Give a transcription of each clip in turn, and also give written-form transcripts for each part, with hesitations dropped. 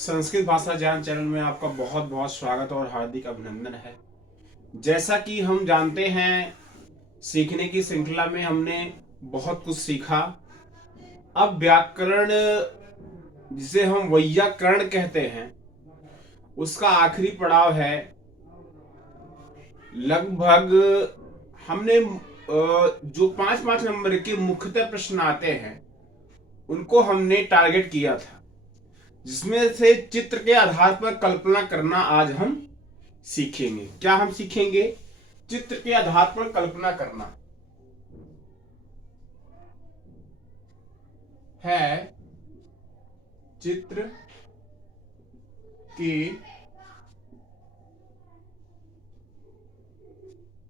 संस्कृत भाषा ज्ञान चैनल में आपका बहुत बहुत स्वागत और हार्दिक अभिनंदन है। जैसा कि हम जानते हैं, सीखने की श्रृंखला में हमने बहुत कुछ सीखा। अब व्याकरण, जिसे हम वैयाकरण कहते हैं, उसका आखिरी पड़ाव है। लगभग हमने जो 5-5 नंबर के मुख्यतः प्रश्न आते हैं उनको हमने टारगेट किया था, जिसमें से चित्र के आधार पर कल्पना करना आज हम सीखेंगे। क्या हम सीखेंगे? चित्र के आधार पर कल्पना करना है। चित्र के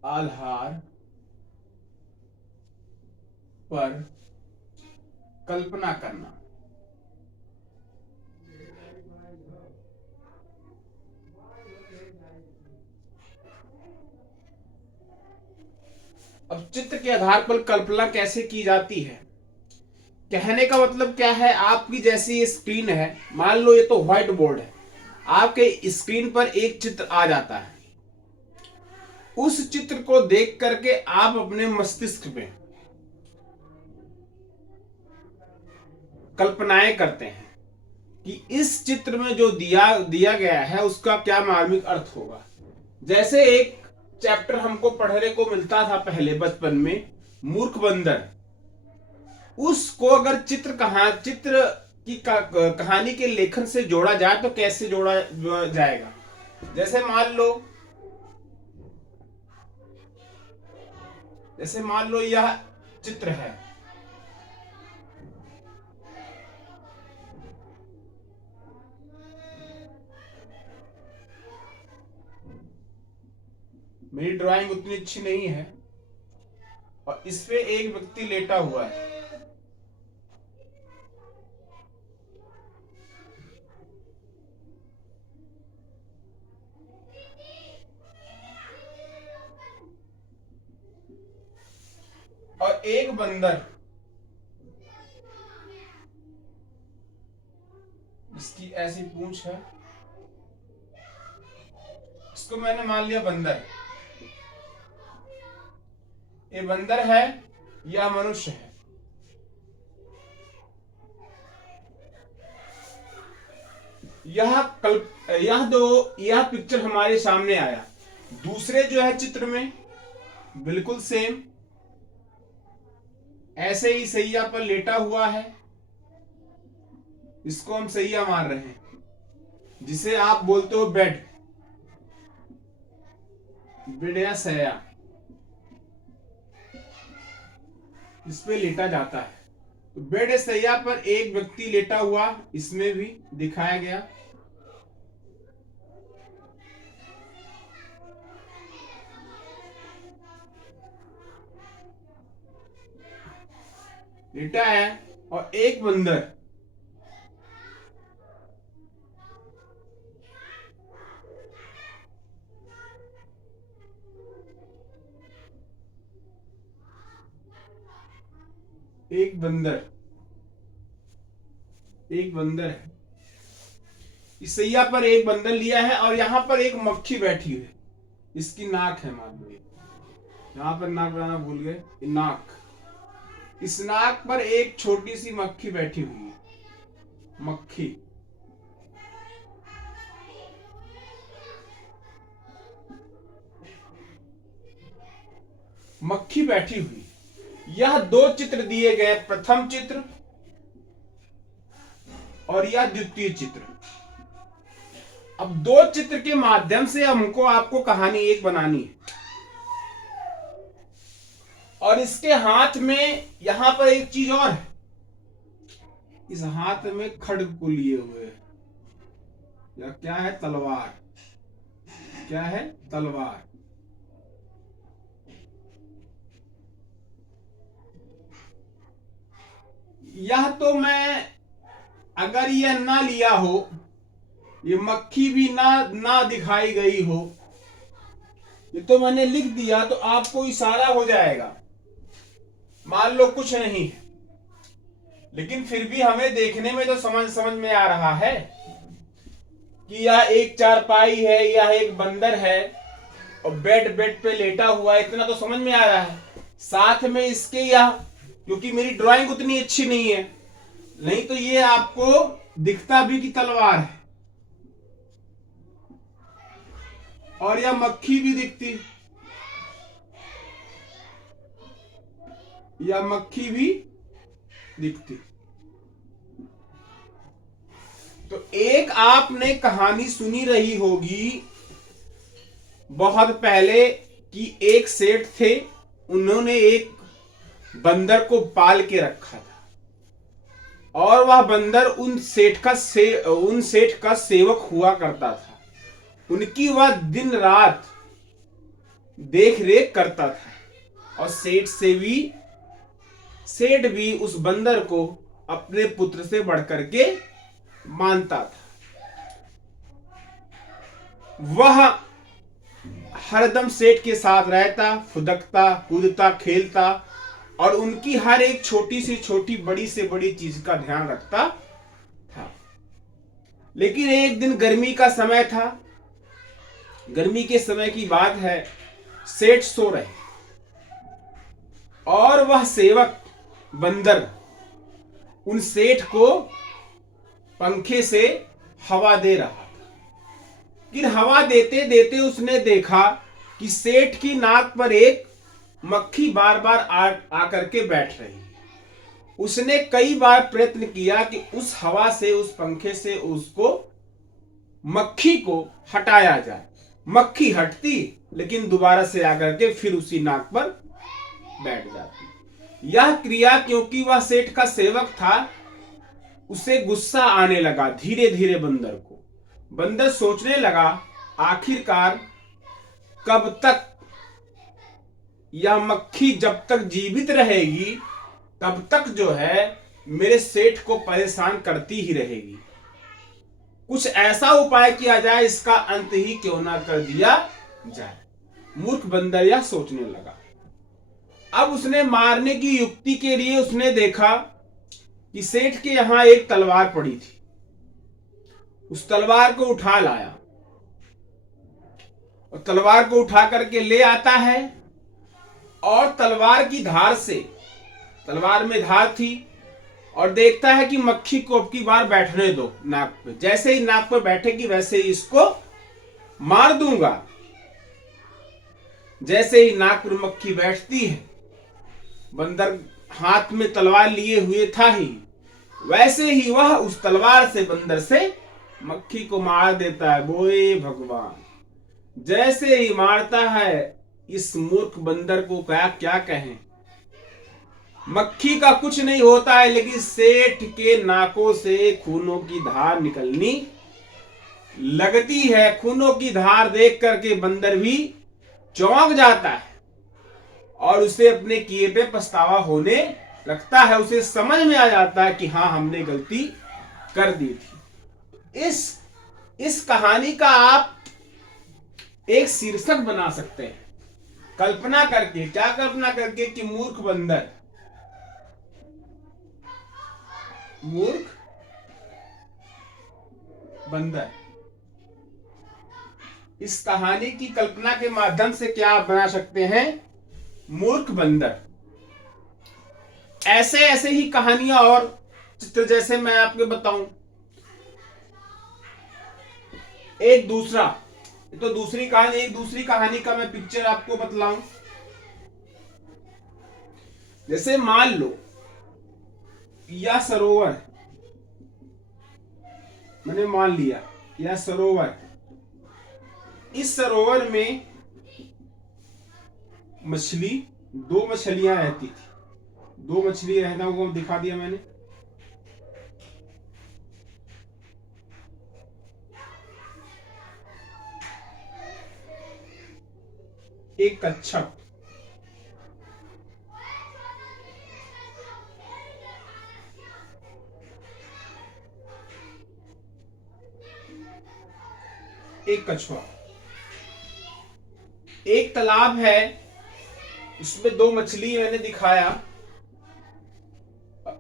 आधार पर कल्पना करना। अब चित्र के आधार पर कल्पना कैसे की जाती है? कहने का मतलब क्या है? आपकी जैसी ये स्क्रीन है, मान लो ये तो व्हाइट बोर्ड है, आपके स्क्रीन पर एक चित्र आ जाता है। उस चित्र को देख करके आप अपने मस्तिष्क में कल्पनाएं करते हैं कि इस चित्र में जो दिया गया है उसका क्या मार्मिक अर्थ होगा। जैसे एक चैप्टर हमको पढ़ने को मिलता था पहले बचपन में, मूर्ख बंदर। उसको अगर चित्र की कहानी के लेखन से जोड़ा जाए तो कैसे जोड़ा जाएगा? जैसे मान लो यह चित्र है। मेरी ड्राइंग उतनी अच्छी नहीं है और इस पे एक व्यक्ति लेटा हुआ है। और एक बंदर, इसकी ऐसी पूंछ है, इसको मैंने मान लिया बंदर। ये बंदर है या मनुष्य है? यह पिक्चर हमारे सामने आया। दूसरे जो है चित्र में बिल्कुल सेम ऐसे ही सैया पर लेटा हुआ है। इसको हम सैया मान रहे हैं, जिसे आप बोलते हो बेड, बेड या सैया। इस पे लेटा जाता है। तो बेड सैया पर एक व्यक्ति लेटा हुआ इसमें भी दिखाया गया। लेटा है और एक बंदर एक बंदर है। इस सैया पर एक बंदर लिया है और यहां पर एक मक्खी बैठी हुई है। इसकी नाक है, मान लो यहां पर नाक बनाना भूल गए, नाक। इस नाक पर एक छोटी सी मक्खी बैठी हुई है। मक्खी बैठी हुई। यह दो चित्र दिए गए, प्रथम चित्र और यह द्वितीय चित्र। अब दो चित्र के माध्यम से हमको आपको कहानी एक बनानी है। और इसके हाथ में यहां पर एक चीज और है। इस हाथ में खड्ग को लिए हुए है। यह क्या है? तलवार। क्या है? तलवार। यह तो मैं, अगर यह ना लिया हो, ये मक्खी भी ना दिखाई गई हो, ये तो मैंने लिख दिया तो आपको इशारा हो जाएगा। मान लो कुछ नहीं है, लेकिन फिर भी हमें देखने में तो समझ में आ रहा है। कि यह एक चारपाई है, यह एक बंदर है और बेड पे लेटा हुआ है, इतना तो समझ में आ रहा है। साथ में इसके यह, क्योंकि मेरी ड्राइंग उतनी अच्छी नहीं है, नहीं तो ये आपको दिखता भी कि तलवार है, और यह मक्खी भी दिखती, या मक्खी भी दिखती। तो एक आपने कहानी सुनी रही होगी बहुत पहले कि एक सेठ थे, उन्होंने एक बंदर को पाल के रखा था और वह बंदर उन सेठ का सेवक हुआ करता था। उनकी वह दिन रात देख रेख करता था और सेठ भी उस बंदर को अपने पुत्र से बढ़कर के मानता था। वह हरदम सेठ के साथ रहता, फुदकता, कूदता, खेलता और उनकी हर एक छोटी से छोटी, बड़ी से बड़ी चीज का ध्यान रखता था। लेकिन एक दिन गर्मी का समय था, गर्मी के समय की बात है, सेठ सो रहे और वह सेवक बंदर उन सेठ को पंखे से हवा दे रहा था। लेकिन हवा देते देते उसने देखा कि सेठ की नाक पर एक मक्खी बार बार आकर के बैठ रही है। उसने कई बार प्रयत्न किया कि उस हवा से, उस पंखे से उसको, मक्खी को हटाया जाए। मक्खी हटती लेकिन दोबारा से आकर के फिर उसी नाक पर बैठ जाती। यह क्रिया, क्योंकि वह सेठ का सेवक था, उसे गुस्सा आने लगा धीरे धीरे बंदर को। बंदर सोचने लगा, आखिरकार कब तक यह मक्खी जब तक जीवित रहेगी तब तक जो है मेरे सेठ को परेशान करती ही रहेगी। कुछ ऐसा उपाय किया जाए, इसका अंत ही क्यों ना कर दिया जाए। मूर्ख बंदर यह सोचने लगा। अब उसने मारने की युक्ति के लिए उसने देखा कि सेठ के यहां एक तलवार पड़ी थी। उस तलवार को उठा लाया और तलवार को उठा करके ले आता है और तलवार की धार से, तलवार में धार थी, और देखता है कि मक्खी को अब की बार बैठने दो नाक पे। जैसे ही नाक पे बैठेगी वैसे ही इसको मार दूंगा। जैसे ही नाक पर मक्खी बैठती है, बंदर हाथ में तलवार लिए हुए था ही, वैसे ही वह उस तलवार से बंदर से मक्खी को मार देता है। बोए भगवान! जैसे ही मारता है, इस मूर्ख बंदर को क्या कहें। मक्खी का कुछ नहीं होता है, लेकिन सेठ के नाकों से खूनों की धार निकलनी लगती है। खूनों की धार देख करके बंदर भी चौंक जाता है और उसे अपने किए पे पछतावा होने लगता है। उसे समझ में आ जाता है कि हाँ, हमने गलती कर दी थी। इस कहानी का आप एक शीर्षक बना सकते हैं, कल्पना करके। क्या कल्पना करके? कि मूर्ख बंदर। इस कहानी की कल्पना के माध्यम से क्या आप बना सकते हैं? मूर्ख बंदर। ऐसे ही कहानियां और चित्र जैसे मैं आपको बताऊं। एक दूसरी कहानी का मैं पिक्चर आपको बतलाऊं। जैसे मान लो यह सरोवर, मैंने मान लिया यह सरोवर, इस सरोवर में दो मछलियां रहती थी। दो मछली रहना वो दिखा दिया मैंने। एक कच्छप, एक कछुआ। एक तालाब है, उसमें दो मछली मैंने दिखाया।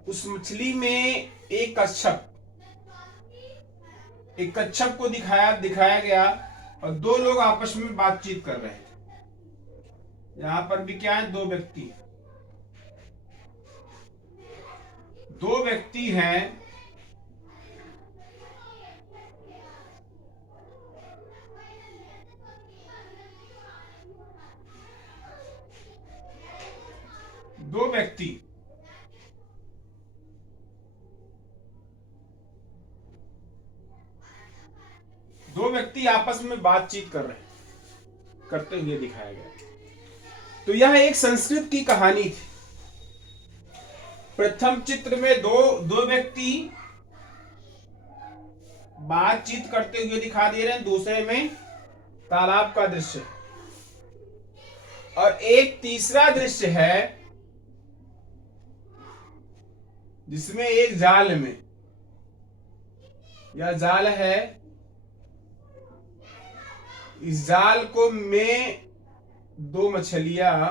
उस मछली में एक कच्छप, एक कच्छप को दिखाया गया और दो लोग आपस में बातचीत कर रहे थे। यहां पर भी क्या है, दो व्यक्ति हैं। दो व्यक्ति आपस में बातचीत करते हुए दिखाया गया। तो यह एक संस्कृत की कहानी थी। प्रथम चित्र में दो व्यक्ति बातचीत करते हुए दिखा दे रहे हैं, दूसरे में तालाब का दृश्य और एक तीसरा दृश्य है जिसमें एक जाल में, यह जाल है, इस जाल को में दो मछलियां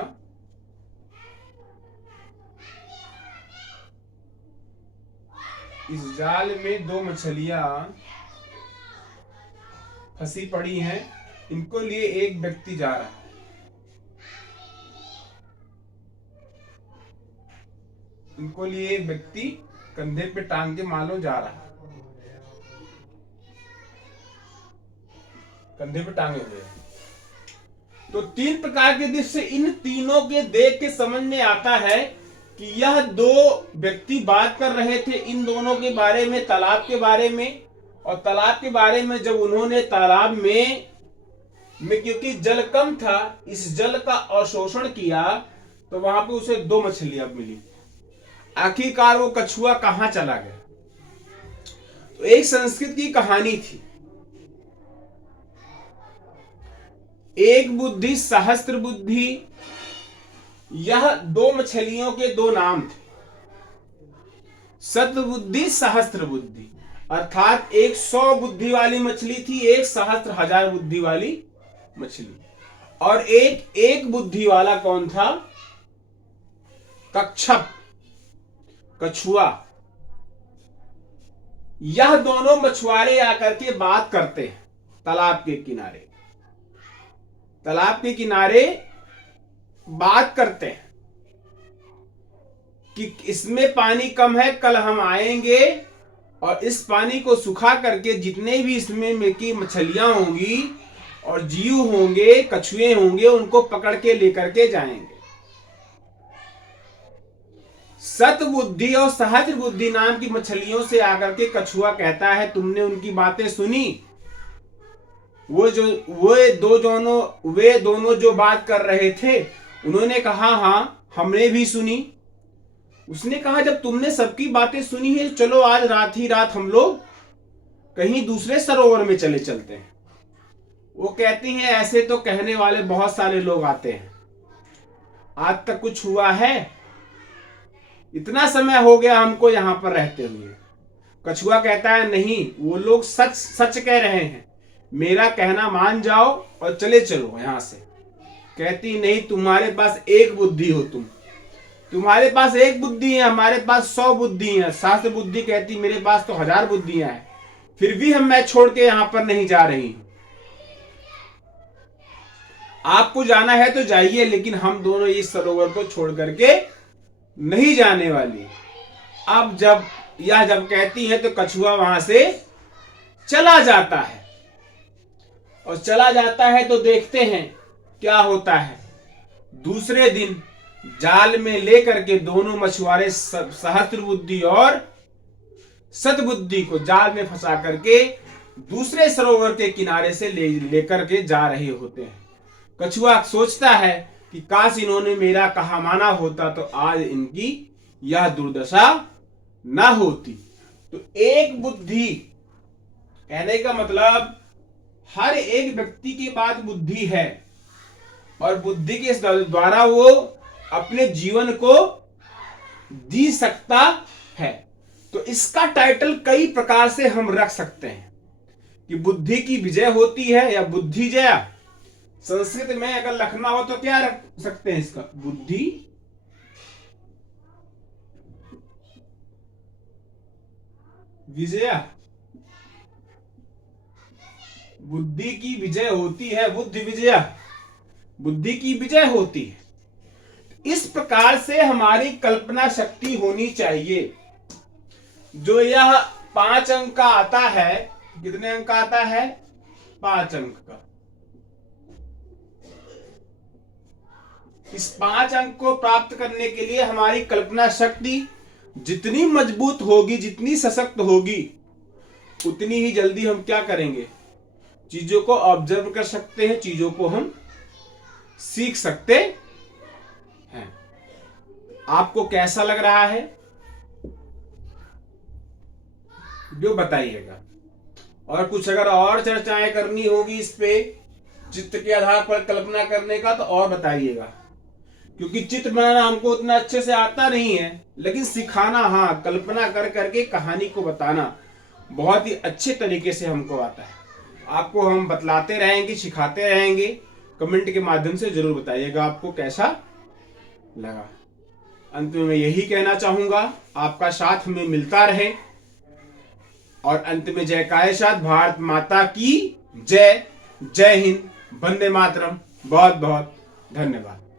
इस जाल में दो मछलियां फंसी पड़ी हैं। इनको लिए एक व्यक्ति जा रहा है। इनको लिए एक व्यक्ति कंधे पे टांग के मानो जा रहा है, कंधे पे टांगे हुए। तो तीन प्रकार के दृश्य इन तीनों के देख के समझ में आता है कि यह दो व्यक्ति बात कर रहे थे इन दोनों के बारे में, तालाब के बारे में। और तालाब के बारे में जब उन्होंने तालाब में क्योंकि जल कम था, इस जल का अवशोषण किया तो वहां पे उसे दो मछलियां मिली। आखिरकार वो कछुआ कहां चला गया? तो एक संस्कृत की कहानी थी, एक बुद्धि सहस्त्र बुद्धि। यह दो मछलियों के दो नाम थे, सतबुद्धि सहस्त्र बुद्धि, अर्थात एक 100 बुद्धि वाली मछली थी, एक सहस्त्र हजार बुद्धि वाली मछली। और एक बुद्धि वाला कौन था? कच्छप, कछुआ। यह दोनों मछुआरे आकर के बात करते हैं तालाब के किनारे। तालाब के किनारे बात करते हैं कि इसमें पानी कम है, कल हम आएंगे और इस पानी को सुखा करके जितने भी इसमें की मछलियां होंगी और जीव होंगे, कछुए होंगे, उनको पकड़ के लेकर के जाएंगे। सतबुद्धि और सहस्त्र बुद्धि नाम की मछलियों से आकर के कछुआ कहता है, तुमने उनकी बातें सुनी? वे दोनों जो बात कर रहे थे, उन्होंने कहा हाँ हमने भी सुनी। उसने कहा जब तुमने सबकी बातें सुनी है, चलो आज रात ही रात हम लोग कहीं दूसरे सरोवर में चलते हैं। वो कहती हैं ऐसे तो कहने वाले बहुत सारे लोग आते हैं, आज तक कुछ हुआ है? इतना समय हो गया हमको यहां पर रहते हुए। कछुआ कहता है नहीं, वो लोग सच कह रहे हैं, मेरा कहना मान जाओ और चले चलो यहां से। कहती नहीं, तुम्हारे पास एक बुद्धि हो, तुम्हारे पास एक बुद्धि है, हमारे पास 100 बुद्धि है। शास्त्र बुद्धि कहती मेरे पास तो 1000 बुद्धियां हैं, फिर भी मैं छोड़ के यहां पर नहीं जा रही हूं। आपको जाना है तो जाइए, लेकिन हम दोनों इस सरोवर को छोड़ करके नहीं जाने वाली। अब जब कहती है तो कछुआ वहां से चला जाता है, और चला जाता है तो देखते हैं क्या होता है। दूसरे दिन जाल में लेकर के दोनों मछुआरे सहस्त्र बुद्धि और सतबुद्धि को जाल में फंसा करके दूसरे सरोवर के किनारे से लेकर के जा रहे होते हैं। कछुआ सोचता है कि काश इन्होंने मेरा कहा माना होता तो आज इनकी यह दुर्दशा ना होती। तो एक बुद्धि कहने का मतलब हर एक व्यक्ति के पास बुद्धि है, और बुद्धि के द्वारा वो अपने जीवन को जी सकता है। तो इसका टाइटल कई प्रकार से हम रख सकते हैं कि बुद्धि की विजय होती है या बुद्धि जया। संस्कृत में अगर लिखना हो तो क्या रख सकते हैं इसका? बुद्धि विजया। बुद्धि की विजय होती है, बुद्धि विजया, बुद्धि की विजय होती है। इस प्रकार से हमारी कल्पना शक्ति होनी चाहिए। जो यह 5 अंक का आता है, कितने अंक का आता है? 5 अंक का। इस 5 अंक को प्राप्त करने के लिए हमारी कल्पना शक्ति जितनी मजबूत होगी, जितनी सशक्त होगी, उतनी ही जल्दी हम क्या करेंगे? चीजों को ऑब्जर्व कर सकते हैं, चीजों को हम सीख सकते हैं। आपको कैसा लग रहा है जो बताइएगा। और कुछ अगर और चर्चाएं करनी होगी इस पे, चित्र के आधार पर कल्पना करने का, तो और बताइएगा। क्योंकि चित्र बनाना हमको उतना अच्छे से आता नहीं है, लेकिन सिखाना हाँ, कल्पना कर करके कहानी को बताना बहुत ही अच्छे तरीके से हमको आता है। आपको हम बतलाते रहेंगे, सिखाते रहेंगे। कमेंट के माध्यम से जरूर बताइएगा आपको कैसा लगा। अंत में मैं यही कहना चाहूंगा, आपका साथ हमें मिलता रहे। और अंत में जयकारे साथ भारत माता की जय। जय हिंद, वंदे मातरम। बहुत बहुत धन्यवाद।